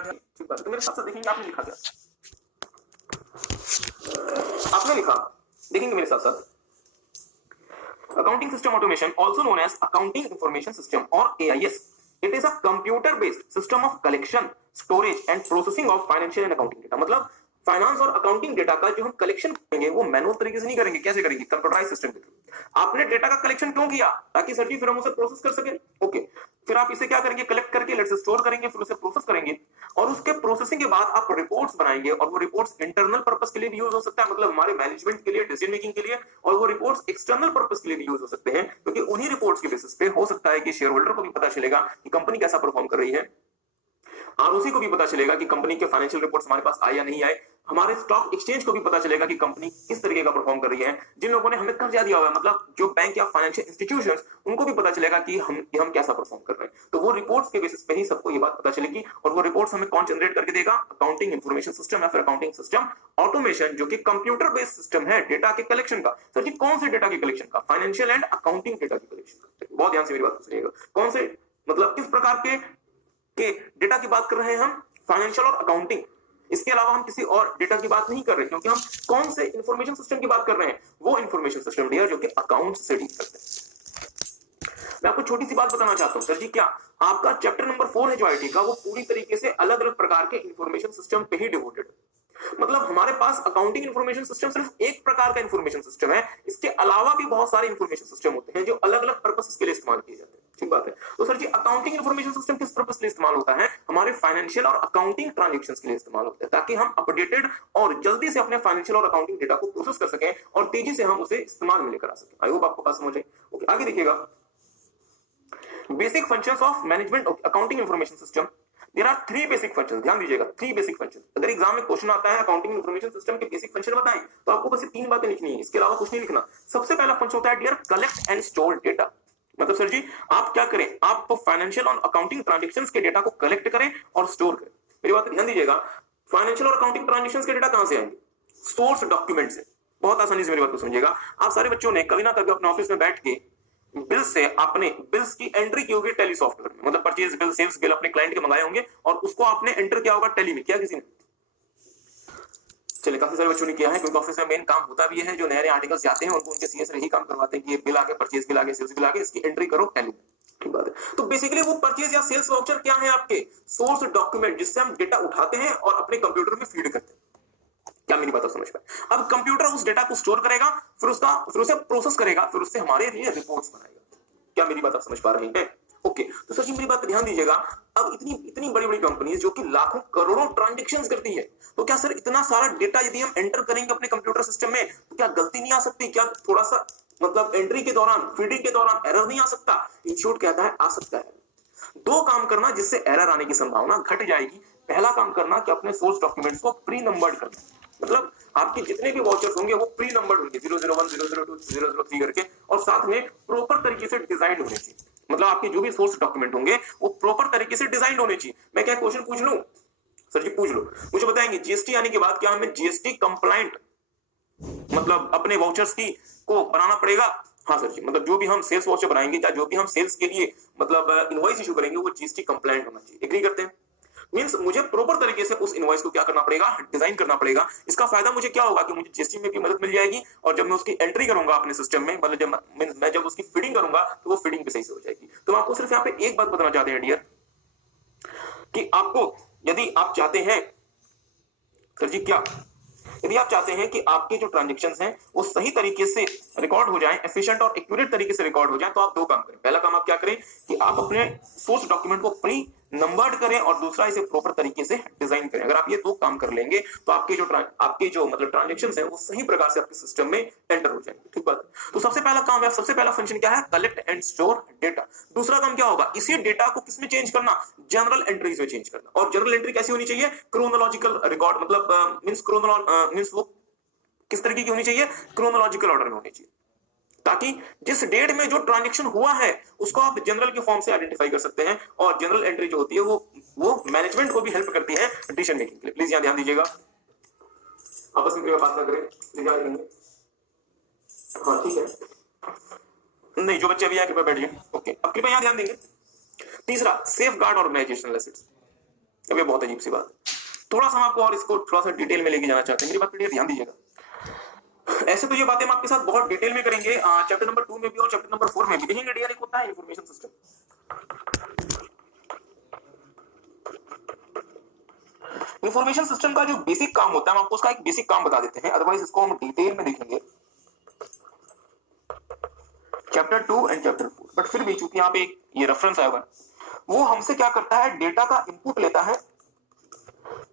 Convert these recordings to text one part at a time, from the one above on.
आ गया, ठीक बात है। तो मेरे साथ साथ देखेंगे आपने लिखा क्या, आपने लिखा, देखेंगे मेरे साथ साथ, Accounting System Automation, also known as Accounting Information System or AIS. It is a computer-based system of collection, storage and processing of financial and accounting data. मतलब फाइनेंस और अकाउंटिंग डेटा का जो हम कलेक्शन करेंगे वो मैनुअल तरीके से नहीं करेंगे, कैसे करेंगे, कंप्यूटराइज सिस्टम के थ्रू। आपने डेटा का कलेक्शन क्यों किया, ताकि सर जी फिर हम उसे प्रोसेस कर सके, ओके। फिर आप इसे क्या करेंगे, कलेक्ट करके लेट्स स्टोर करेंगे, फिर उसे प्रोसेस करेंगे और उसके प्रोसेसिंग के बाद आप रिपोर्ट्स बनाएंगे और वो रिपोर्ट्स इंटरनल पर्पस के लिए भी यूज हो सकता है, मतलब हमारे मैनेजमेंट के लिए, डिसीजन मेकिंग के लिए, और वो रिपोर्ट्स एक्सटर्नल पर्पस के लिए भी यूज हो सकते हैं, क्योंकि उन्हीं रिपोर्ट्स के बेसिस पे हो सकता है कि शेयर होल्डर को भी पता चलेगा कि कंपनी कैसा परफॉर्म कर रही है, और उसी को भी पता चलेगा कि कंपनी के फाइनेंशियल रिपोर्ट्स हमारे पास आए या नहीं आए, हमारे स्टॉक एक्सचेंज को भी पता चलेगा कि कंपनी किस तरीके का परफॉर्म कर रही है। जिन लोगों ने हमें कर्जा दिया हुआ है, मतलब जो बैंक या फाइनेंशियल इंस्टीट्यूशंस, उनको भी पता चलेगा कि हम कैसा परफॉर्म कर रहे हैं। तो वो रिपोर्ट्स के बेसिस पे ही सबको ये बात पता चलेगी, और वो रिपोर्ट्स हमें कौन जनरेट करके देगा, अकाउंटिंग इंफॉर्मेशन सिस्टम या फिर अकाउंटिंग सिस्टम ऑटोमेशन, जो कि कंप्यूटर बेस्ड सिस्टम है डेटा के कलेक्शन का। सर जी कौन से डेटा के कलेक्शन का, फाइनेंशियल एंड अकाउंटिंग डेटा के कलेक्शन का। बहुत ध्यान से मेरी बात सुनिएगा, कौन से मतलब किस प्रकार के डेटा की बात कर रहे हैं हम, फाइनेंशियल और अकाउंटिंग। इसके अलावा हम किसी और डेटा की बात नहीं कर रहे, क्योंकि हम कौन से इंफॉर्मेशन सिस्टम की बात कर रहे हैं, वो इंफॉर्मेशन सिस्टम डियर जो कि अकाउंट से डील करते हैं। मैं आपको छोटी सी बात बताना चाहता हूं, सर जी क्या आपका चैप्टर नंबर 4 है जो आईटी का, वो पूरी तरीके से अलग अलग प्रकार के इंफॉर्मेशन सिस्टम पे ही डिवोटेड है। मतलब हमारे पास अकाउंटिंग इंफॉर्मेशन सिस्टम सिर्फ एक प्रकार का इंफॉर्मेशन सिस्टम है, इसके अलावा भी बहुत सारे इंफॉर्मेशन सिस्टम होते हैं जो अलग अलग पर्पसेस के लिए इस्तेमाल किए जाते हैं, ठीक बात है। तो सर जी अकाउंटिंग इंफॉर्मेशन सिस्टम किस पर्पस के लिए इस्तेमाल होता है, हमारे फाइनेंशियल और अकाउंटिंग ट्रांजैक्शंस के लिए इस्तेमाल होता है, ताकि हम अपडेटेड और जल्दी से अपने फाइनेंशियल और अकाउंटिंग डेटा को प्रोसेस कर सकें और तेजी से हम उसे इस्तेमाल में लेकर आ सकें। आई होप आपको बात समझ आई। ओके, आगे देखिएगा, basic functions of management accounting information system. There are 3 basic functions, ध्यान दीजिएगा, 3 बेसिक फंक्शंस। अगर एग्जाम में क्वेश्चन आता है अकाउंटिंग इंफॉर्मेशन सिस्टम के बेसिक फंक्शन बताएं, तो आपको बस 3 बातें लिखनी है, इसके अलावा कुछ नहीं लिखना। सबसे पहला फंक्शन होता है dear collect and store data. मतलब सर जी आप क्या करें, आप फाइनेंशियल और अकाउंटिंग ट्रांजैक्शंस के डेटा को कलेक्ट करें और स्टोर करें। मेरी बात ध्यान दीजिएगा, फाइनेंशियल और अकाउंटिंग ट्रांजैक्शंस के डेटा कहां से आएंगे, सोर्स डॉक्यूमेंट से। बहुत आसानी से मेरी बात को समझिएगा। आप सारे बच्चों ने कभी ना कभी अपने ऑफिस में बैठ के बिल से आपने बिल्स की एंट्री की होगी टैली सॉफ्टवेयर में, मतलब परचेज बिल, सेल्स बिल अपने क्लाइंट के मंगाए होंगे और उसको आपने एंटर किया होगा टैली में। क्या किसी ने, चलिए काफी सारे बच्चों ने किया है, क्योंकि ऑफिस में मेन काम होता भी है, जो नए नए आर्टिकल्स जाते हैं उनको उनके सीएस यही काम करवाते हैं कि ये बिल आगे, परचेज बिल आगे, सेल्स बिल आगे, इसकी एंट्री करो टैली में, ठीक बात है। तो बेसिकली वो परचेज या सेल्स वाउचर क्या है, आपके सोर्स डॉक्यूमेंट, जिससे हम डेटा उठाते हैं और अपने कंप्यूटर में फीड करते हैं। क्या मेरी बात समझ पाए? अब कंप्यूटर उस डेटा को स्टोर करेगा, फिर उसे प्रोसेस करेगा, फिर उससे हमारे लिए रिपोर्ट्स बनाएगा। क्या मेरी बात आप समझ पा रहे हैं? ओके, तो सर जी मेरी बात पे ध्यान दीजिएगा। अब इतनी बड़ी बड़ी कंपनीज जो कि लाखों करोड़ों ट्रांजैक्शंस करती है, तो क्या सर इतना सारा डेटा यदि हम एंटर करेंगे अपने कंप्यूटर सिस्टम में, तो क्या गलती नहीं आ सकती? क्या थोड़ा सा मतलब एंट्री के दौरान, फीडिंग के दौरान एरर नहीं आ सकता? इन शॉर्ट कहता है आ सकता है। 2 काम करना जिससे एरर आने की संभावना घट जाएगी। पहला काम करना कि अपने सोर्स डॉक्यूमेंट्स को प्री नंबर्ड करना, मतलब आपके जितने भी वाउचर्स होंगे वो प्री नंबर्ड होंगे, 001, 002, 003 करके, और साथ में प्रॉपर तरीके से डिजाइन होने चाहिए। मतलब आपके जो भी सोर्स डॉक्यूमेंट होंगे वो प्रॉपर तरीके से डिजाइन होने चाहिए। मैं क्या क्वेश्चन पूछ लूं, सर जी पूछ लो, मुझे बताएंगे जीएसटी आने के बाद क्या हमें जीएसटी कंप्लायंट मतलब अपने वाउचर्स की को बनाना पड़ेगा? हाँ सर जी, मतलब जो भी हम सेल्स वाउचर बनाएंगे या जो भी हम सेल्स के लिए मतलब इनवॉइस इशू करेंगे वो जीएसटी कंप्लायंट होना चाहिए। एग्री करते हैं? मींस मुझे प्रॉपर तरीके से उस इनवॉइस को क्या करना पड़ेगा, डिजाइन करना पड़ेगा। इसका फायदा मुझे क्या होगा कि मुझे जीएसटी में भी मदद मिल जाएगी, और जब मैं उसकी एंट्री करूंगा अपने सिस्टम में, मतलब मैं जब उसकी फीडिंग करूंगा तो वो फीडिंग भी सही से हो जाएगी। तो मैं आपको सिर्फ यहाँ पे एक बात बताना चाहते हैं डियर, कि आपको यदि आप चाहते हैं, सर जी क्या, यदि आप चाहते हैं कि आपके जो ट्रांजैक्शंस हैं वो सही तरीके से रिकॉर्ड हो जाएं, एफिशिएंट और एक्यूरेट तरीके से रिकॉर्ड हो जाएं, तो आप 2 काम करें। पहला काम आप क्या करें कि आप अपने सोर्स डॉक्यूमेंट को प्री नंबर्ड करें, और दूसरा इसे प्रॉपर तरीके से डिजाइन करें। अगर आप ये 2 काम कर लेंगे तो आपके जो मतलब ट्रांजैक्शंस हैं वो सही प्रकार से आपके सिस्टम में एंटर हो जाएंगे, ठीक बात है। तो सबसे पहला काम है, सबसे पहला फंक्शन क्या है, कलेक्ट एंड स्टोर डेटा। दूसरा काम क्या होगा, इसी डेटा को किसमें चेंज करना, जनरल एंट्रीज में चेंज करना। और जनरल एंट्री कैसी होनी चाहिए, क्रोनोलॉजिकल रिकॉर्ड, मतलब मींस वो किस तरीके की होनी चाहिए, क्रोनोलॉजिकल ऑर्डर में होनी चाहिए, ताकि जिस डेट में जो ट्रांजैक्शन हुआ है उसको आप जनरल के फॉर्म से आइडेंटिफाई कर सकते हैं। और जनरल एंट्री जो होती है वो मैनेजमेंट को भी हेल्प करती है डिसीजन मेकिंग के लिए। प्लीज यहां ध्यान दीजिएगा, आपस में बात ना करें, ध्यान देंगे। हाँ ठीक है, नहीं जो बच्चे अभी आए कृपया बैठिए। ओके, अब कृपया यहां ध्यान देंगे। तीसरा, सेफ गार्ड ऑर्गेनाइजेशनल एसेट्स। अब ये बहुत अजीब सी बात है। थोड़ा सा आपको और इसको थोड़ा सा डिटेल में लेके जाना चाहते हैं, मेरी बात पर ध्यान दीजिएगा। ऐसे तो ये बातें हम आपके साथ बहुत डिटेल में करेंगे चैप्टर नंबर 2 में भी और चैप्टर नंबर 4 में भी। देखेंगे डियर, एक होता है इंफॉर्मेशन सिस्टम। इंफॉर्मेशन सिस्टम का जो बेसिक काम होता है, हम आपको उसका एक बेसिक काम बता देते हैं, अदरवाइज इसको हम डिटेल में देखेंगे चैप्टर 2 एंड चैप्टर 4। बट फिर भी चूंकि यहाँ पे ये रेफरेंस आया हुआ, वो हमसे क्या करता है, डेटा का इनपुट लेता है,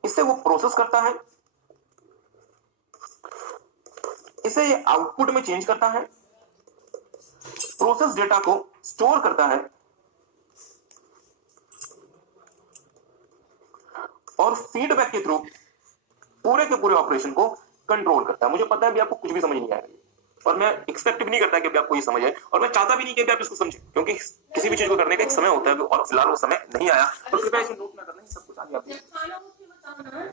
इससे वो प्रोसेस करता है, इसे आउटपुट में चेंज करता है, प्रोसेस डेटा को स्टोर करता है और फीडबैक के थ्रू पूरे के पूरे ऑपरेशन को कंट्रोल करता है। मुझे पता है अभी आपको कुछ भी समझ नहीं आएगा, और मैं एक्सपेक्ट भी नहीं करता कि अभी आपको ये समझ आए, और मैं चाहता भी नहीं कि अभी आप इसको समझें, क्योंकि किसी भी चीज को करने का एक समय होता है और फिलहाल वो समय नहीं आया। तो कृपया इसे नोट ना करना, सब कुछ आगे आप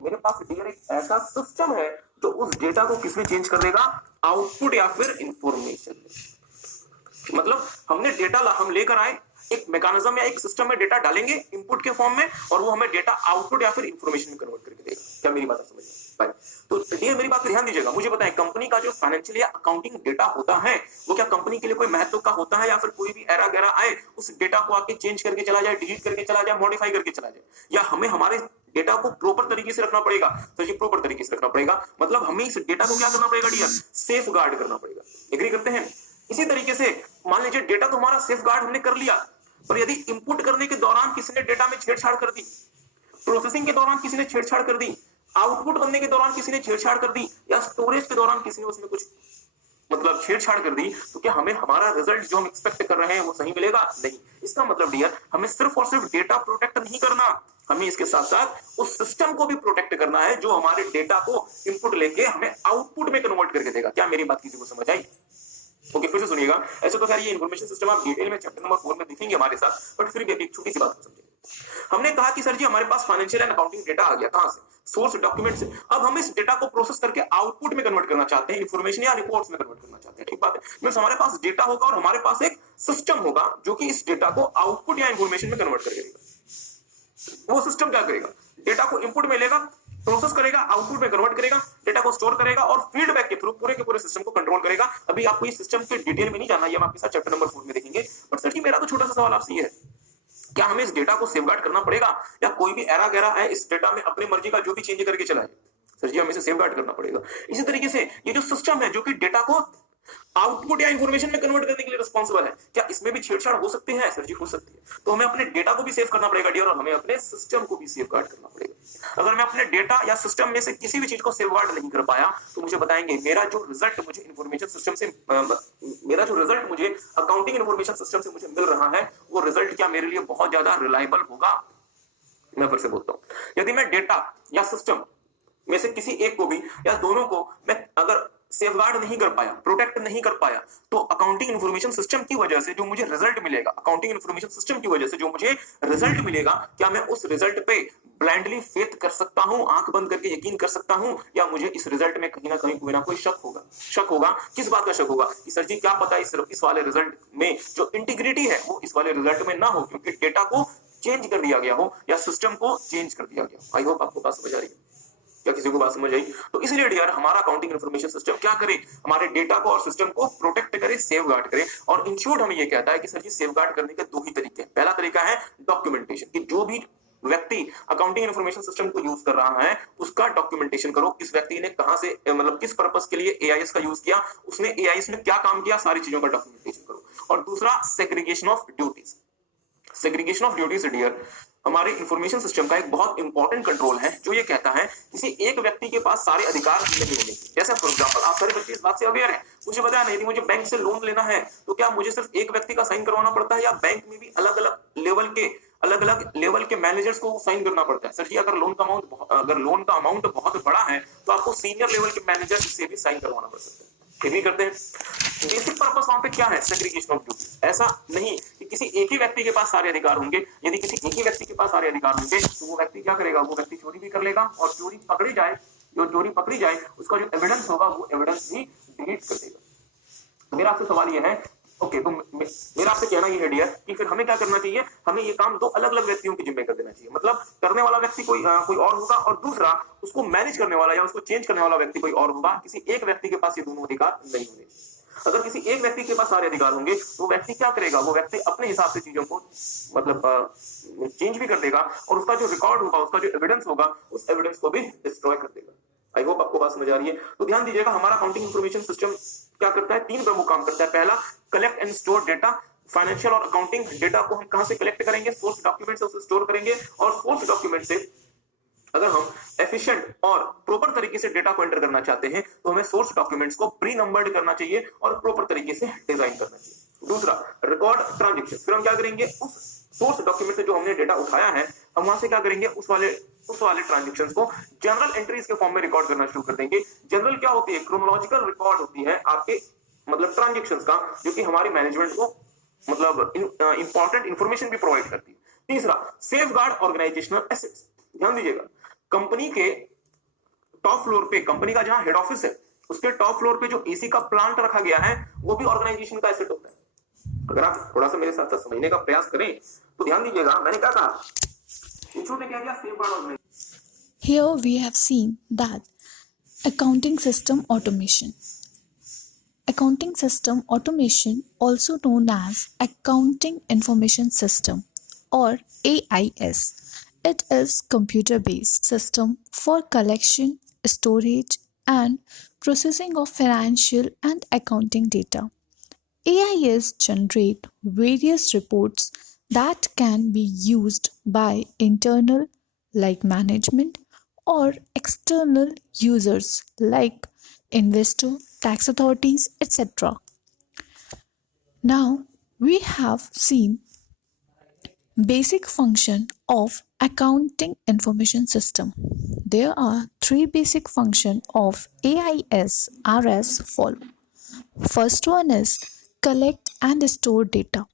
मेरे पास डियर एक ऐसा सिस्टम है जो उस डेटा को किसमें चेंज कर देगा, आउटपुट या फिर इंफॉर्मेशन। मतलब हमने डेटा हम लेकर आए, एक मैकेनिज्म या एक सिस्टम में डेटा डालेंगे इनपुट के फॉर्म में, और वो हमें डेटा आउटपुट या फिर इंफॉर्मेशन में कन्वर्ट करके देगा। क्या मेरी बात समझ में? तो डियर मेरी बात पर ध्यान दीजिएगा। मुझे पता है कंपनी का जो फाइनेंशियल या अकाउंटिंग डेटा होता है वो क्या कंपनी के लिए कोई महत्व का होता है, या फिर कोई भी एरर गैरर आए उस डेटा को आके चेंज करके चला जाए, डिलीट करके चला जाए, मॉडिफाई करके चला जाए, या हमें हमारे डेटा को प्रॉपर तरीके से रखना पड़ेगा। तो ये प्रॉपर तरीके से रखना पड़ेगा, मतलब हमें इस डेटा को क्या करना पड़ेगा डियर, सेफ गार्ड करना पड़ेगा। एग्री करते हैं? इसी तरीके से मान लीजिए डेटा तो हमारा सेफ गार्ड हमने कर लिया, पर यदि इनपुट करने के दौरान किसी ने डेटा में छेड़छाड़ कर दी, प्रोसेसिंग के दौरान किसी ने छेड़छाड़ कर दी, आउटपुट बनने के दौरान किसी ने छेड़छाड़ कर दी, या स्टोरेज के दौरान किसी ने उसमें कुछ मतलब छेड़छाड़ कर दी, तो क्या हमें हमारा रिजल्ट जो हम एक्सपेक्ट कर रहे हैं वो सही मिलेगा? नहीं। इसका मतलब डियर हमें सिर्फ और सिर्फ डेटा प्रोटेक्ट नहीं करना, हमें इसके साथ साथ उस सिस्टम को भी प्रोटेक्ट करना है जो हमारे डेटा को इनपुट लेके हमें आउटपुट में कन्वर्ट करके देगा। क्या मेरी बात किसी को समझ आई? ओके, फिर से सुनिएगा। ऐसे तो खैर ये इन्फॉर्मेशन सिस्टम आप डिटेल में चैप्टर नंबर 4 में देखेंगे हमारे साथ, बट फिर भी एक छोटी सी बात को समझिए। हमने कहा कि सर जी हमारे पास फाइनेंशियल एंड अकाउंटिंग डेटा आ गया, कहां से? सोर्स डॉक्यूमेंट से। अब हम इस डेटा को प्रोसेस करके आउटपुट में कन्वर्ट करना चाहते हैं, इंफॉर्मेशन या रिपोर्ट्स में कन्वर्ट करना चाहते हैं। ठीक बात है। मींस हमारे पास डेटा होगा और हमारे पास एक सिस्टम होगा जो कि इस डेटा को आउटपुट या इंफॉर्मेशन में कन्वर्ट करके देगा। वो सिस्टम क्या करेगा, डेटा को इनपुट में लेगा, प्रोसेस करेगा, आउटपुट में कन्वर्ट करेगा, डेटा को स्टोर करेगा और फीडबैक के थ्रू पूरे के पूरे सिस्टम को कंट्रोल करेगा। अभी आपको इस सिस्टम के डिटेल में नहीं जाना, ये हम आपके साथ चैप्टर नंबर 4 में देखेंगे। बट सर जी मेरा तो छोटा सा सवाल आपसे ये है, क्या हमें इस डेटा को सेफगार्ड करना पड़ेगा, या कोई भी एरर गैरर है इस डेटा में अपनी मर्जी का जो भी चेंज करके चलाए? सर जी हमें इसे सेफगार्ड करना पड़ेगा। इसी तरीके से ये जो सिस्टम है जो कि डेटा को आउटपुट या इंफॉर्मेशन में कन्वर्ट करने के लिए रिस्पांसिबल है, क्या इसमें भी छेड़छाड़ हो सकती है? सर जी हो सकती है। तो हमें अपने डेटा को भी सेव करना पड़ेगा डियर, और हमें अपने सिस्टम को भी सेफगार्ड करना पड़ेगा। अगर मैं अपने डेटा या सिस्टम में से किसी भी चीज को सेफगार्ड नहीं कर पाया तो मुझे बताएंगे मेरा जो रिजल्ट मुझे इंफॉर्मेशन सिस्टम से मेरा जो रिजल्ट मुझे अकाउंटिंग इंफॉर्मेशन सिस्टम से मुझे मिल रहा है वो रिजल्ट क्या मेरे लिए बहुत ज्यादा रिलायबल होगा? मैं फिर से बोलता हूं, यदि मैं डेटा या सिस्टम में से किसी एक को भी या दोनों को मैं अगर सेफगार्ड नहीं कर पाया, प्रोटेक्ट नहीं कर पाया, तो अकाउंटिंग इंफॉर्मेशन सिस्टम की वजह से जो मुझे रिजल्ट मिलेगा, अकाउंटिंग इंफॉर्मेशन सिस्टम की वजह से जो मुझे रिजल्ट मिलेगा, क्या मैं उस रिजल्ट पे ब्लाइंडली फेथ कर सकता हूं, आंख बंद करके यकीन कर सकता हूं, या मुझे इस रिजल्ट में कहीं ना कहीं कोई ना कोई शक होगा? शक होगा। किस बात का शक होगा? कि सर जी क्या पता इस वाले रिजल्ट में जो इंटीग्रिटी है वो इस वाले रिजल्ट में ना हो, क्योंकि डेटा को चेंज कर दिया गया हो या सिस्टम को चेंज कर दिया गया हो। आई होप आपको बात समझ आ रही है। क्या किसी को बात समझ आई? तो इसलिए डियर हमारा अकाउंटिंग इंफॉर्मेशन सिस्टम क्या करे, हमारे डेटा को और सिस्टम को प्रोटेक्ट करे, सेफगार्ड करे। और इन शॉर्ट हमें ये कहता है कि सर जी सेफगार्ड करने के दो ही तरीके हैं। पहला तरीका है डॉक्यूमेंटेशन, कि जो भी व्यक्ति अकाउंटिंग इंफॉर्मेशन सिस्टम को यूज कर रहा है उसका डॉक्यूमेंटेशन करो। किस व्यक्ति ने कहां से मतलब किस पर्पस के लिए एआईएस का यूज किया, उसने एआईएस में क्या काम किया, सारी चीजों का डॉक्यूमेंटेशन करो। और दूसरा segregation of duties. Segregation of duties dear हमारे इंफॉर्मेशन सिस्टम का एक बहुत इंपॉर्टेंट कंट्रोल है जो ये कहता है किसी एक व्यक्ति के पास सारे अधिकार नहीं होंगे। जैसे फॉर एग्जांपल आप सारे बच्चे इस बात से अवेयर हैं, मुझे पता नहीं थी मुझे बैंक से लोन लेना है तो क्या मुझे सिर्फ एक व्यक्ति का साइन करवाना पड़ता है, या बैंक में भी अलग अलग लेवल के मैनेजर्स को साइन करना पड़ता है? सर जी अगर लोन का अमाउंट बहुत बड़ा है तो आपको सीनियर लेवल के मैनेजर से भी साइन करवाना पड़ सकता है। एग्री करते हैं? बेसिक पर्पस वहां पे क्या है? Segregation of duties. ऐसा नहीं कि किसी एक ही व्यक्ति के पास सारे अधिकार होंगे। यदि किसी एक ही व्यक्ति के पास सारे अधिकार होंगे तो वो व्यक्ति क्या करेगा, वो व्यक्ति चोरी भी कर लेगा, और चोरी पकड़ी जाए उसका जो एविडेंस होगा वो एविडेंस भी डिलीट कर देगा। तो मेरा आपसे सवाल यह है ओके, तो मेरा आपसे कहना ये है डियर कि फिर हमें क्या करना चाहिए, हमें ये काम दो अलग अलग व्यक्तियों के जिम्मे कर देना चाहिए। मतलब करने वाला व्यक्ति कोई और होगा और दूसरा उसको मैनेज करने वाला या उसको चेंज करने वाला व्यक्ति कोई और होगा। किसी एक व्यक्ति के पास ये दोनों अधिकार नहीं होंगे। अगर किसी एक व्यक्ति के पास सारे अधिकार होंगे तो वो व्यक्ति क्या करेगा, वो व्यक्ति अपने हिसाब से चीजों को मतलब चेंज भी कर देगा और उसका जो रिकॉर्ड होगा, उसका जो एविडेंस होगा, उस एविडेंस को भी डिस्ट्रॉय कर देगा। आई होप आपको बात समझ आ रही है। तो ध्यान दीजिएगा, हमारा अकाउंटिंग इंफॉर्मेशन सिस्टम क्या करता है, तीन प्रमुख काम करता है। पहला, collect and store data. Financial और अकाउंटिंग डेटा को हम कहां से कलेक्ट करेंगे, सोर्स डॉक्यूमेंट से उसे स्टोर करेंगे और सोर्स डॉक्यूमेंट से अगर हम एफिशिएंट और प्रॉपर तरीके से डेटा को एंटर करना चाहते हैं तो हमें सोर्स डॉक्यूमेंट्स को प्री नंबर्ड करना चाहिए और प्रॉपर तरीके से डिजाइन करना चाहिए। दूसरा, रिकॉर्ड ट्रांजैक्शन। फिर हम क्या करेंगे, उस सोर्स डॉक्यूमेंट से जो हमने डेटा उठाया है हम वहां से क्या करेंगे, उस वाले ट्रांजैक्शंस को जनरल एंट्रीज के फॉर्म में रिकॉर्ड करना शुरू कर देंगे। जनरल क्या होती है, क्रोनोलॉजिकल रिकॉर्ड होती है आपके मतलब ट्रांजैक्शंस का, जो कि हमारी मैनेजमेंट को मतलब इंपॉर्टेंट इंफॉर्मेशन भी प्रोवाइड करती है। तीसरा, सेफगार्ड ऑर्गेनाइजेशनल एसेट्स। ध्यान दीजिएगा, कंपनी के टॉप फ्लोर पे, कंपनी का जहां हेड ऑफिस है उसके टॉप फ्लोर पे जो एसी का प्लांट रखा गया है वो भी ऑर्गेनाइजेशन का एसेट होता है। अगर आप थोड़ा सा मेरे साथ साथ समझने का प्रयास करें तो ध्यान दीजिएगा, मैंने क्या कहा, इंट्रो में क्या किया, safeguard organisation. Here we have seen that accounting system automation. Accounting system automation, also known as Accounting Information System or AIS, it is computer-based system for collection, storage, and processing of financial and accounting data. AIS generate various reports that can be used by internal like management or external users like investor, tax authorities, etc. Now we have seen basic function of accounting information system. There are three basic function of AIS are as follow. First one is collect and store data.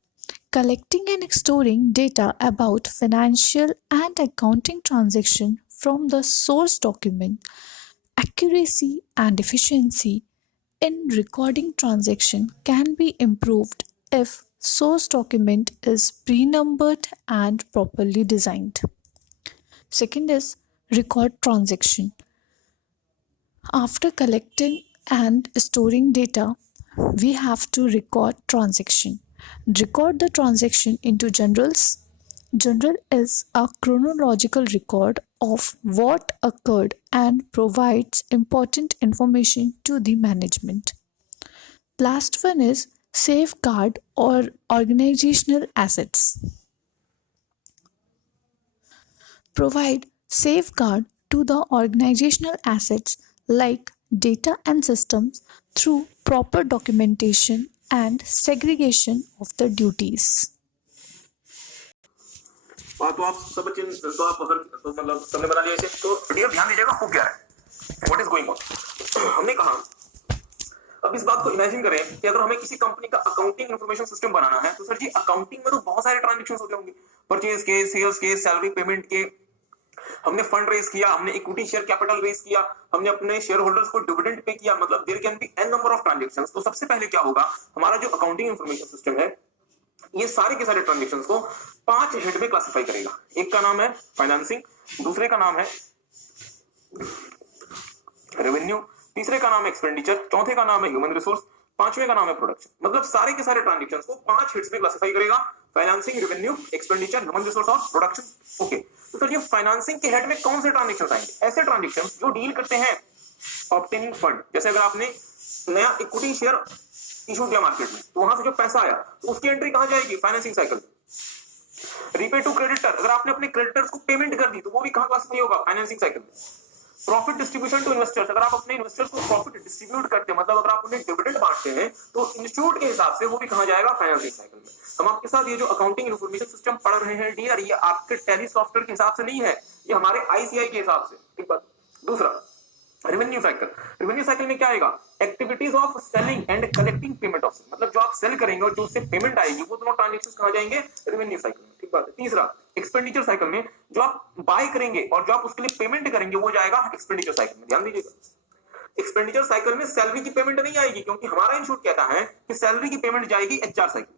Collecting and storing data about financial and accounting transaction from the source document. Accuracy and efficiency in recording transaction can be improved if source document is pre-numbered and properly designed. Second is record transaction. After collecting and storing data, we have to record transaction. Record the transaction into journals. Journal is a chronological record of what occurred and provides important information to the management. Last one is safeguard or organizational assets. Provide safeguard to the organizational assets like data and systems through proper documentation and segregation of the duties. तो आप सब बच्चे तो आप अगर तो मतलब सबने बना लिया इसे, तो डियर ध्यान दीजिएगा हो क्या है, व्हाट इज गोइंग ऑन। हमने कहा अब इस बात को इमेजिन करें कि अगर हमें किसी कंपनी का अकाउंटिंग इंफॉर्मेशन सिस्टम बनाना है तो सर जी अकाउंटिंग में तो बहुत सारे ट्रांजैक्शंस होते होंगे, परचेज के, सेल्स के, सैलरी पेमेंट के, हमने फंड रेज किया, हमने इक्विटी शेयर कैपिटल रेज किया, हमने अपने शेयर होल्डर्स को डिविडेंड पे किया, मतलब there can be an number of transactions. तो सबसे पहले क्या होगा, हमारा जो अकाउंटिंग इंफॉर्मेशन सिस्टम है ये सारे के सारे ट्रांजैक्शंस को 5 हेड में क्लासिफाई करेगा। एक का नाम है फाइनेंसिंग, दूसरे का नाम है रेवेन्यू, तीसरे का नाम है एक्सपेंडिचर, चौथे का नाम है ह्यूमन रिसोर्स, पांचवें का नाम है प्रोडक्शन। मतलब सारे के सारे ट्रांजैक्शंस को 5 हेड्स में क्लासिफाई करेगा, financing, revenue, expenditure, human resource और प्रोडक्शन। ओके, तो सर ये फाइनेंसिंग के हेड में कौन से ट्रांजैक्शंस आएंगे, ऐसे ट्रांजैक्शंस जो डील करते हैं ऑब्टेनिंग फंड। जैसे अगर आपने नया इक्विटी शेयर इशू किया मार्केट में तो वहां से जो पैसा आया तो उसकी एंट्री कहां जाएगी, financing cycle. Repay to creditor, अगर आपने अपने क्रेडिटर्स को पेमेंट कर दी तो वो भी कहां क्लासिफाई होगा, फाइनेंसिंग साइकिल में। प्रॉफिट डिस्ट्रीब्यूशन टू इन्वेस्टर्स, अगर आप अपने इन्वेस्टर्स को प्रॉफिट डिस्ट्रीब्यूट करते हैं, मतलब अगर आप उन्हें डिविडेंड बांटते हैं तो इंस्टीट्यूट के हिसाब से वो भी कहां जाएगा, फाइनेंसिंग साइकिल में। हम आपके साथ ये जो अकाउंटिंग इंफॉर्मेशन सिस्टम पढ़ रहे हैं डियर, ये आपके टैली सॉफ्टवेयर के हिसाब से नहीं है, ये हमारे आईसीआई के हिसाब से, ठीक बात। दूसरा रेवेन्यू साइकिल, रेवेन्यू साइकिल में क्या आएगा, activities of selling and collecting payment of, मतलब जो आप सेल करेंगे और जो उससे पेमेंट आएगी वो दोनों ट्रांजैक्शंस कहां जाएंगे, रेवेन्यू साइकिल में, ठीक बात है। तीसरा एक्सपेंडिचर साइकिल में जो आप बाय करेंगे और जो आप उसके लिए पेमेंट करेंगे वो जाएगा एक्सपेंडिचर साइकिल में, ध्यान दीजिएगा। एक्सपेंडिचर साइकिल में सैलरी की पेमेंट नहीं आएगी, क्योंकि हमारा इंस्टीट्यूट कहता है कि सैलरी की पेमेंट जाएगी एचआर साइकिल,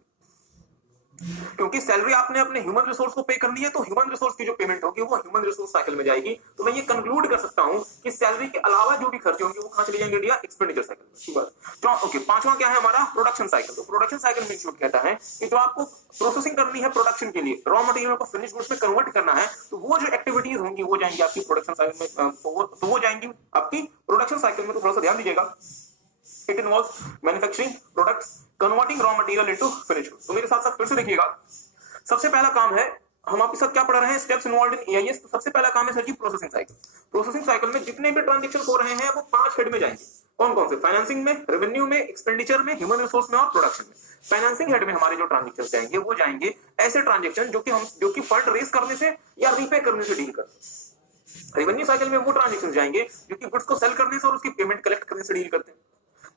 क्योंकि सैलरी आपने अपने ह्यूमन रिसोर्स को पे करनी है, तो ह्यूमन रिसोर्स की जो पेमेंट होगी वो ह्यूमन रिसोर्स साइकिल में जाएगी। तो मैं ये कंक्लूड कर सकता हूं कि सैलरी के अलावा जो भी खर्च होंगे वो कहां चले जाएंगे इंडिया, एक्सपेंडिचर साइकिल में। ठीक बात। ओके, पांचवा क्या है हमारा, प्रोडक्शन साइकिल। तो प्रोडक्शन साइकिल में इंस्टीट्यूट कहता है कि जो आपको प्रोसेसिंग करनी है प्रोडक्शन के लिए, रॉ मटेरियल को फिनिश गुड्स में कन्वर्ट करना है, तो वो जो एक्टिविटीज होंगी वो जाएंगी आपकी प्रोडक्शन साइकिल में, तो वो जाएंगी आपकी प्रोडक्शन साइकिल में। तो थोड़ा सा ध्यान दीजिएगा, it involves manufacturing products, converting raw material into finish goods. तो मेरे साथ साथ फिर से देखिएगा, सबसे पहला काम है, हम आपके साथ क्या पढ़ रहे हैं, स्टेप्स इन्वॉल्वड इन एआईएस। तो सबसे पहला काम है सर जी प्रोसेसिंग साइकिल। प्रोसेसिंग साइकिल में जितने भी ट्रांजैक्शन हो रहे हैं वो 5 हेड में जाएंगे। कौन कौन से, फाइनेंसिंग में, रेवेन्यू में, एक्सपेंडिचर में, ह्यूमन रिसोर्स में और प्रोडक्शन में। फाइनेंसिंग हेड में हमारे जो ट्रांजैक्शन जाएंगे वो जाएंगे ऐसे ट्रांजैक्शन जो कि फंड रेज करने से या रीपे करने से डील करते हैं। रेवेन्यू साइकिल में वो ट्रांजैक्शन जाएंगे जो कि गुड्स को सेल करने से और उसकी पेमेंट कलेक्ट करने से डील करते हैं।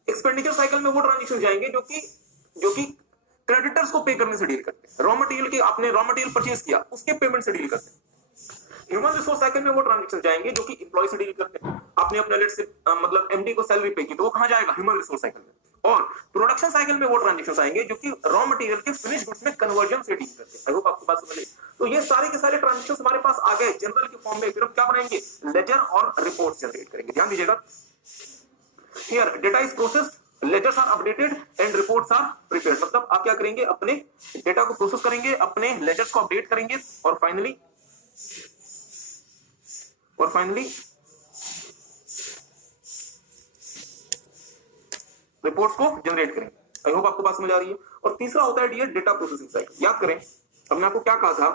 एक्सपेंडिचर साइकिल में वो ट्रांजैक्शन जाएंगे जो कि क्रेडिटर्स को पे करने से डील करते हैं। रॉ मटेरियल की आपने रॉ मटेरियल परचेज किया उसके पेमेंट से डील करते हैं। ह्यूमन रिसोर्स साइकिल में वो ट्रांजैक्शन जाएंगे जो कि एम्प्लॉय से डील करते हैं। आपने अपने लेट से मतलब एमडी को सैलरी पे की तो वो कहां जाएगा, ह्यूमन रिसोर्स साइकिल में। और प्रोडक्शन साइकिल में वो ट्रांजैक्शन आएंगे जो कि रॉ मटेरियल के फिनिश गुड्स में कन्वर्जन से डील करते हैं। आई होप आपको बात समझ आई। तो ये सारे के सारे ट्रांजैक्शन हमारे पास आ गए जनरल के फॉर्म में। फिर हम क्या बनाएंगे, लेजर और रिपोर्ट जनरेट करेंगे। ध्यान दीजिएगा, here data is processed, ledgers are updated and reports are prepared. मतलब आप क्या करेंगे, अपने डेटा को प्रोसेस करेंगे, अपने लेजर्स को अपडेट करेंगे और फाइनली रिपोर्ट्स को जनरेट करेंगे। आई होप आपको बात समझ आ रही है। और तीसरा होता है डियर डेटा प्रोसेसिंग साइकिल। याद करें, हमने आपको क्या कहा था,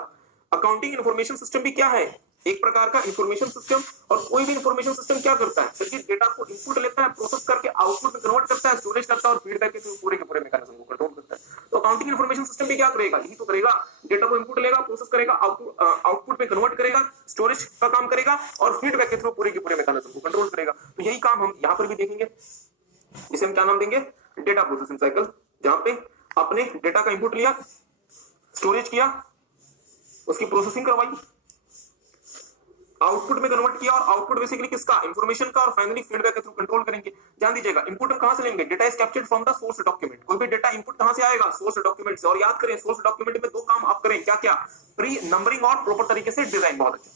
अकाउंटिंग इंफॉर्मेशन सिस्टम भी क्या है, एक प्रकार का इंफॉर्मेशन सिस्टम। और कोई भी इंफॉर्मेशन सिस्टम क्या करता है, सिर्फ डेटा को इनपुट लेता है, प्रोसेस करके आउटपुट में कन्वर्ट करता है, स्टोरेज करता है और फीडबैक के थ्रू पूरे के पूरे मैकेनिज्म को कंट्रोल करता है। तो अकाउंटिंग इंफॉर्मेशन सिस्टम भी क्या करेगा, यही तो करेगा, डेटा को इनपुट लेगा, प्रोसेस करेगा, आउटपुट में कन्वर्ट करेगा, स्टोरेज का काम करेगा और फीडबैक के थ्रू पूरे के पूरे मैकेनिज्म को कंट्रोल करेगा। तो यही काम हम यहाँ पर भी देखेंगे, इसे हम क्या नाम देंगे, डेटा प्रोसेसिंग साइकिल। जहां पे आपने डेटा का इनपुट लिया, स्टोरेज किया, उसकी प्रोसेसिंग करवाई, आउटपुट में कन्वर्ट किया और आउटपुट बेसिकली किसका, इंफॉर्मेशन का, और फाइनली फीडबैक के थ्रू कंट्रोल करेंगे। ध्यान दीजिएगा, इनपुट हम कहां से लेंगे, data is captured from the source document. कोई भी डेटा इनपुट कहां से आएगा, सोर्स डॉक्यूमेंट से। और याद करें, सोर्स डॉक्यूमेंट में 2 काम आप करें, क्या क्या, प्री नंबरिंग और प्रॉपर तरीके से डिजाइन। बहुत अच्छा।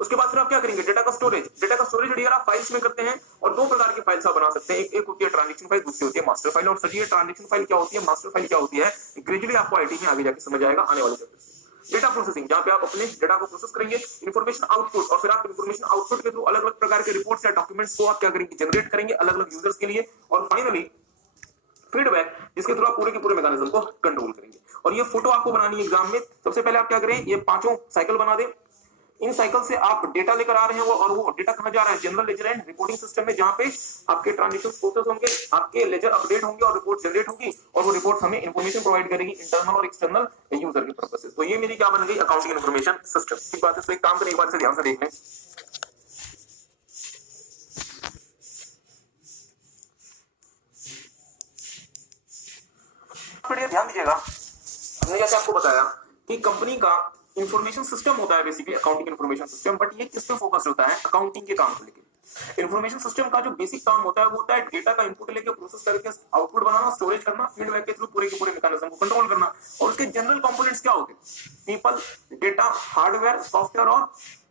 उसके बाद फिर आप क्या करेंगे, डेटा का स्टोरेज। डेटा का स्टोरेज डियर आप फाइल्स में करते हैं और 2 प्रकार की फाइल्स आप बना सकते हैं। एक होती है ट्रांजैक्शन फाइल, दूसरी होती है मास्टर फाइल। और सर ये ट्रांजैक्शन फाइल क्या होती है, मास्टर फाइल क्या होती है, ग्रेजुअली आपको आईटी में आगे जाके समझ आएगा आने वाले चैप्टर से। डेटा प्रोसेसिंग, जहां पे आप अपने डेटा को प्रोसेस करेंगे, इंफॉर्मेशन आउटपुट, और फिर आप इंफॉर्मेशन आउटपुट के थ्रू अलग अलग प्रकार के रिपोर्ट्स या डॉक्यूमेंट्स को आप क्या करेंगे, जनरेट करेंगे अलग अलग यूजर्स के लिए। और फाइनली फीडबैक, जिसके थ्रू आप पूरे के पूरे मैकेनिज्म को कंट्रोल करेंगे। और ये फोटो आपको बनानी है एग्जाम में। सबसे पहले आप क्या करें, ये 5 साइकिल बना दें। इन साइकिल से आप डेटा लेकर आ रहे हैं और वो डेटा कहां जा रहा है, general ledger and reporting system में, जहां पे आपके ट्रांजैक्शन प्रोसेस होंगे, आपके लेजर अपडेट होंगे और रिपोर्ट जनरेट होगी। और वो रिपोर्ट हमें इंफॉर्मेशन प्रोवाइड करेगी इंटरनल और एक्सटर्नल यूजर के पर्पसेस। तो ये मेरी क्या बन गई, अकाउंटिंग इंफॉर्मेशन सिस्टम। ठीक बात है। तो एक काम करें, एक बार से ध्यान से देख लें। ध्यान दीजिएगा, हमने जैसे आपको बताया कि कंपनी का इंफॉर्मेशन सिस्टम होता है basically accounting information system. But ये किस पे फोकस होता है, अकाउंटिंग के काम को लेके। इंफॉर्मेशन सिस्टम का जो बेसिक काम होता है वो होता है डेटा का इनपुट लेके प्रोसेस करके आउटपुट बनाना, स्टोरेज करना, फीडबैक के थ्रू पूरे के पूरे मैकेनिज्म को कंट्रोल करना। और उसके जनरल कंपोनेंट्स क्या होते हैं, पीपल, डेटा, हार्डवेयर, सॉफ्टवेयर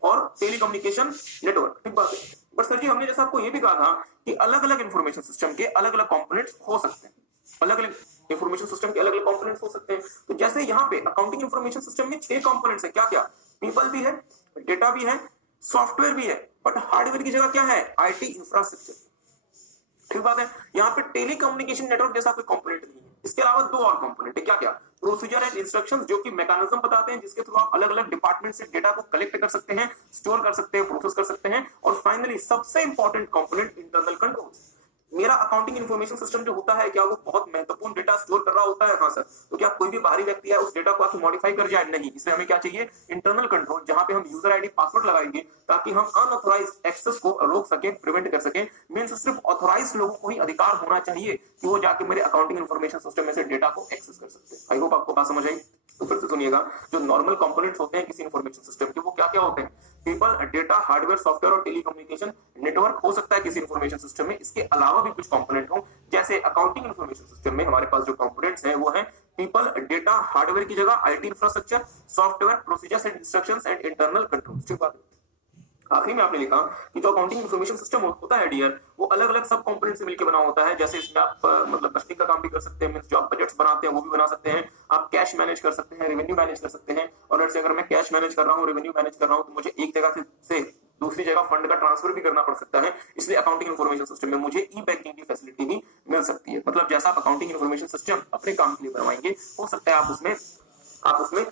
और टेलीकम्युनिकेशन नेटवर्क। ठीक बात है। बट सर जी, हमने जैसा आपको ये भी कहा था कि अलग अलग इंफॉर्मेशन सिस्टम के अलग अलग कंपोनेंट्स हो सकते हैं, अलग अलग इंफॉर्मेशन सिस्टम के अलग अलग कंपोनेंट्स हो सकते हैं। तो जैसे यहाँ पे अकाउंटिंग इंफॉर्मेशन सिस्टम में 6 कंपोनेंट्स है। क्या क्या, पीपल भी है, डेटा भी है, सॉफ्टवेयर भी है, बट हार्डवेयर की जगह क्या है, आईटी इंफ्रास्ट्रक्चर। ठीक बात है। यहाँ पे टेलीकम्युनिकेशन नेटवर्क जैसा कोई कंपोनेंट नहीं है। इसके अलावा 2 और कंपोनेंट है। क्या क्या, प्रोसीजर एंड इंस्ट्रक्शंस, जो कि मैकेनिज्म बताते हैं जिसके थ्रू आप अलग अलग डिपार्टमेंट से डेटा को कलेक्ट कर सकते हैं, स्टोर कर सकते हैं, प्रोसेस कर सकते हैं। और फाइनली सबसे इंपॉर्टेंट कंपोनेंट इंटरनल कंट्रोल्स। मेरा अकाउंटिंग इंफॉर्मेशन सिस्टम जो होता है, क्या वो बहुत महत्वपूर्ण डेटा स्टोर कर रहा होता है, हाँ सर। तो क्या कोई भी बाहरी व्यक्ति है उस डेटा को आके मॉडिफाई कर जाए, नहीं। इसलिए हमें क्या चाहिए, इंटरनल कंट्रोल, जहां पे हम यूजर आईडी पासवर्ड लगाएंगे ताकि हम अनऑथराइज्ड एक्सेस को रोक सकें, प्रिवेंट कर सकें। मींस सिर्फ ऑथराइज्ड लोगों को ही अधिकार होना चाहिए कि वो जाके मेरे अकाउंटिंग इंफॉर्मेशन सिस्टम में से डेटा को एक्सेस कर सकते हैं। आई होप आपको बात समझ आई। तो फिर से सुनिएगा, जो नॉर्मल कंपोनेंट्स होते हैं किसी इंफॉर्मेशन सिस्टम के, वो क्या क्या होते हैं? पीपल, डेटा, हार्डवेयर, सॉफ्टवेयर और टेलीकम्युनिकेशन नेटवर्क हो सकता है किसी इंफॉर्मेशन सिस्टम में। इसके अलावा भी कुछ कंपोनेंट हो, जैसे अकाउंटिंग इंफॉर्मेशन सिस्टम में हमारे पास जो कंपोनेंट्स हैं वो हैं पीपल, डेटा, हार्डवेयर की जगह IT infrastructure, software, procedures and instructions and internal controls. ठीक बात है। आखिरी में आपने लिखा कि जो अकाउंटिंग इन्फॉर्मेशन सिस्टम होता है डियर, वो अलग अलग सब कंपोनेंट से मिलकर बना होता है। जैसे इसमें आप मतलब बजटिंग का काम भी कर सकते हैं, जो आप बजट्स बनाते हैं वो भी बना सकते हैं, आप कैश मैनेज कर सकते हैं, रेवेन्यू मैनेज कर सकते हैं। और जैसे अगर मैं कैश मैनेज कर रहा हूँ, रेवेन्यू मैनेज कर रहा हूँ, तो मुझे एक जगह से दूसरी जगह फंड का ट्रांसफर भी करना पड़ सकता है। इसलिए अकाउंटिंग इन्फॉर्मेशन सिस्टम में मुझे ई बैंकिंग की फैसिलिटी भी मिल सकती है। मतलब जैसा आप अकाउंटिंग इन्फॉर्मेशन सिस्टम अपने काम के लिए बनवाएंगे, हो सकता है आप उसमें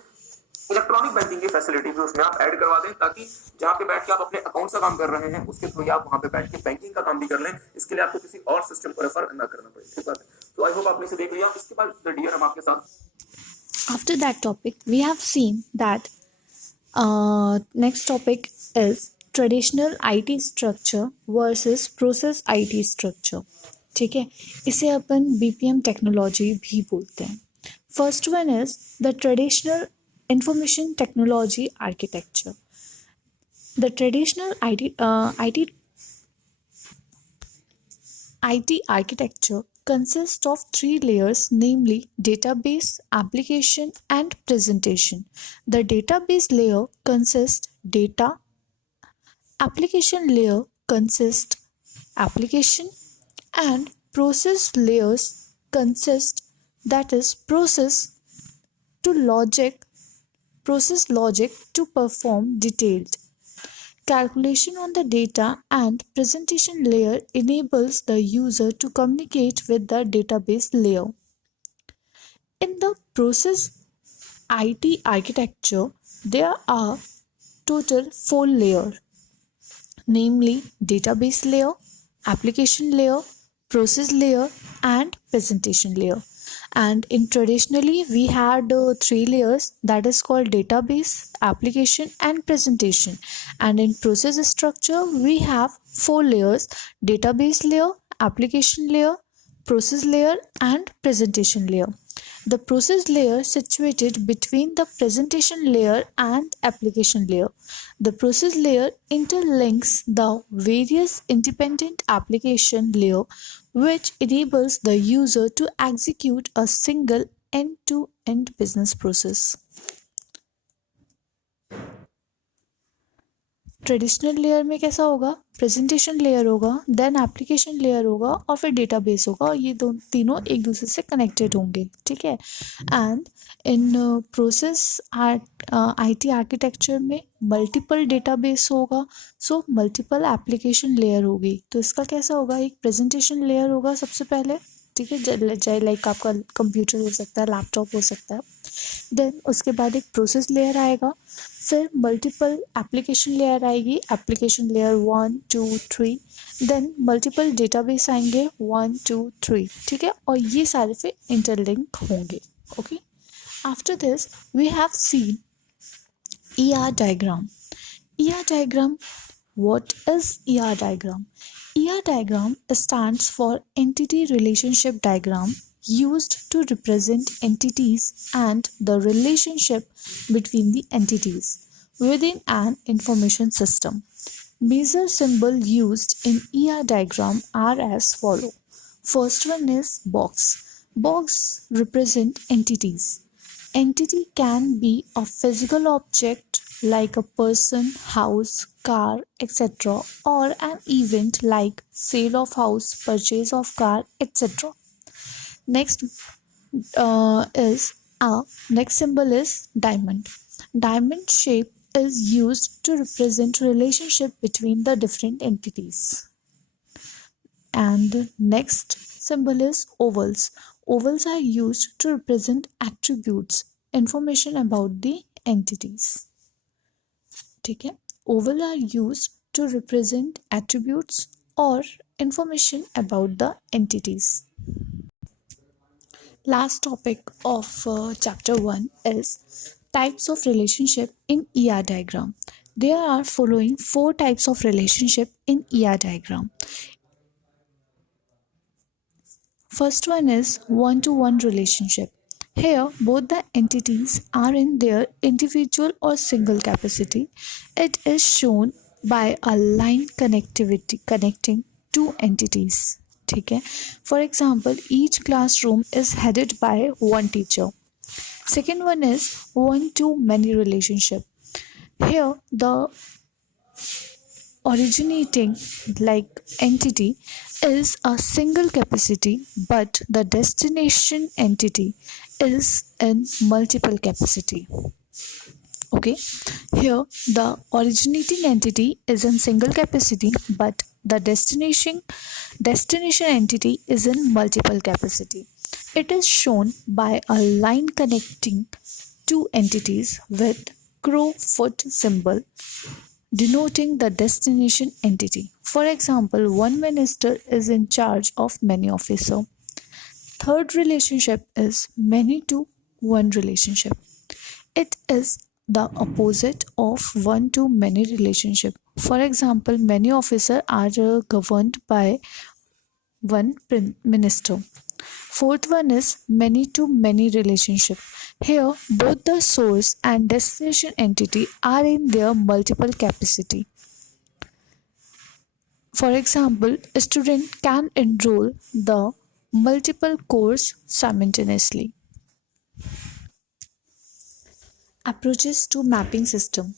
इलेक्ट्रॉनिक बैंकिंग की फैसिलिटी भी उसमें आप ऐड करवा दें, ताकि जहां पे बैठ के आप अपने अकाउंट का काम कर रहे हैं उसके थ्रू आप वहां पे बैठ के बैंकिंग का काम भी कर लें। इसके लिए आपको किसी और सिस्टम को रेफर ना करना पड़े। ठीक बात है। तो आई होप आपने इसे देख लिया। इसके बाद डियर हम आपके साथ After that topic, we have seen that next topic is traditional IT structure versus process IT structure. ठीक है, इसे अपन BPM टेक्नोलॉजी भी बोलते हैं। First one is the traditional information technology architecture. The traditional IT architecture consists of three layers, namely database, application, and presentation. The database layer consists data, application layer consists application, and process layers consist, that is process logic to perform detailed calculation on the data, and presentation layer enables the user to communicate with the database layer. In the process IT architecture, there are total 4 layers, namely database layer, application layer, process layer, and presentation layer. And in traditionally we had 3 layers, that is called database, application, and presentation. And in process structure we have 4 layers: database layer, application layer, process layer, and presentation layer. The process layer situated between the presentation layer and application layer. The process layer interlinks the various independent application layer, which enables the user to execute a single end-to-end business process. Traditional layer में कैसा होगा? Presentation layer होगा, then application layer होगा, और फिर database होगा, और ये तीनों एक दूसरे से कनेक्टेड होंगे. ठीक है. And in process IT architecture में मल्टीपल डेटाबेस होगा, सो मल्टीपल एप्लीकेशन लेयर होगी. तो इसका कैसा होगा? एक प्रेजेंटेशन लेयर होगा सबसे पहले. ठीक है, चाहे लाइक आपका कंप्यूटर हो सकता है, लैपटॉप हो सकता है. देन उसके बाद एक प्रोसेस लेयर आएगा, फिर मल्टीपल एप्लीकेशन लेयर आएगी, application layer 1 2 3, then multiple database आएंगे 1 2 3. ठीक है, और ये सारे फिर इंटरलिंक होंगे. Okay. After this we have seen ER diagram. ER diagram. What is ER diagram? ER diagram stands for Entity Relationship Diagram, used to represent entities and the relationship between the entities within an information system. Major symbols used in ER diagram are as follow. First one is box. Box represent entities. Entity can be a physical object like a person, house, car, etc., or an event like sale of house, purchase of car, etc. Next next symbol is diamond. Diamond shape is used to represent relationship between the different entities. And next symbol is ovals. Ovals are used to represent attributes, information about the entities. ठीक है, oval are used to represent attributes or information about the entities. Last topic of chapter 1 is types of relationship in ER diagram. There are following 4 types of relationship in ER diagram. First one is one-to-one relationship. Here, both the entities are in their individual or single capacity. It is shown by a line connectivity connecting two entities. ठीक है? For example, each classroom is headed by one teacher. Second one is one-to-many relationship. Here, the originating like entity is a single capacity, but the destination entity is in multiple capacity. Okay, here the originating entity is in single capacity, but the destination entity is in multiple capacity. It is shown by a line connecting two entities with crow foot symbol denoting the destination entity. For example, one minister is in charge of many officers. Third relationship is many to one relationship. It is the opposite of one to many relationship. For example, many officers are governed by one minister. Fourth one is many to many relationship. Here, both the source and destination entity are in their multiple capacity. For example, a student can enroll the multiple course simultaneously. Approaches to mapping system.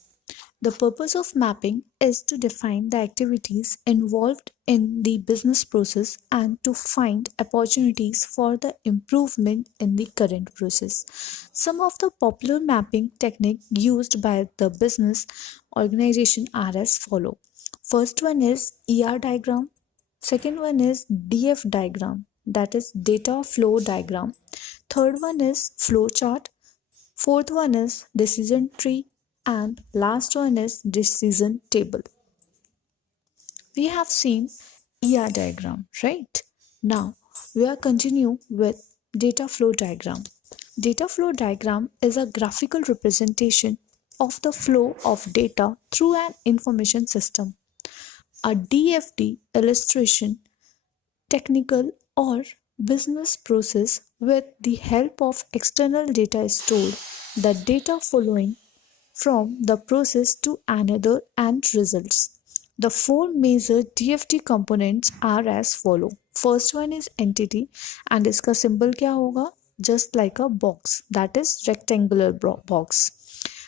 The purpose of mapping is to define the activities involved in the business process and to find opportunities for the improvement in the current process. Some of the popular mapping techniques used by the business organization are as follow. First one is ER diagram. Second one is DF diagram, that is data flow diagram. Third one is flow chart. Fourth one is decision tree, and last one is decision table. We have seen ER diagram, right? Now we are continue with data flow diagram. Data flow diagram is a graphical representation of the flow of data through an information system. A DFD illustration technical or business process with the help of external data is stored. The data following from the process to another and results. The four major DFD components are as follow. First one is entity and इसका symbol क्या होगा? Just like a box, that is rectangular box.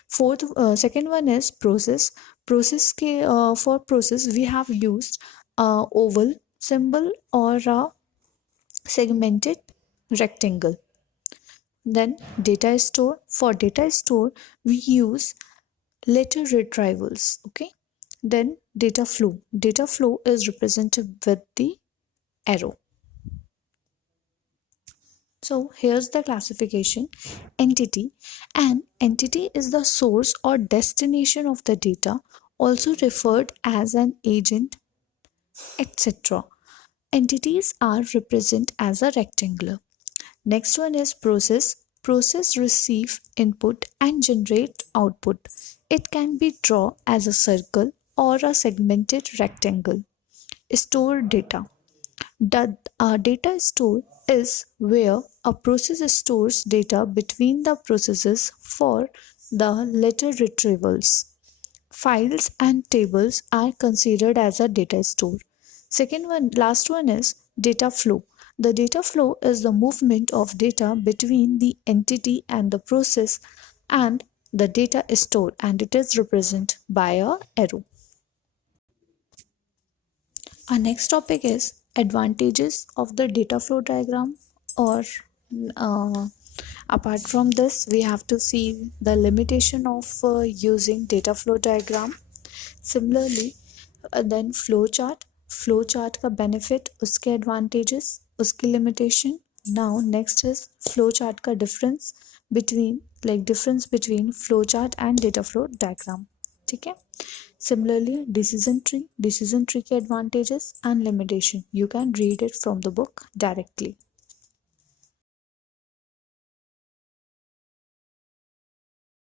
Second one is process. For process we have used a oval symbol or a segmented rectangle. Then data store. For data store we use letter retrievals. Okay. Then data flow. Data flow is represented with the arrow. So here's the classification. Entity. An entity is the source or destination of the data, also referred as an agent, etc. Entities are represented as a rectangular. Next one is process. Process receive input and generate output. It can be drawn as a circle or a segmented rectangle. Store data. The data store is where a process stores data between the processes for the later retrievals. Files and tables are considered as a data store. Last one is data flow. The data flow is the movement of data between the entity and the process, and the data is stored and it is represented by a arrow. Our next topic is advantages of the data flow diagram, or apart from this we have to see the limitation of using data flow diagram. Similarly, then flow chart का benefit, उसके advantages, उसकी limitation. Now next is flow chart का difference between flow chart and data flow diagram. ठीक है. Similarly, decision tree के advantages and limitation. You can read it from the book directly.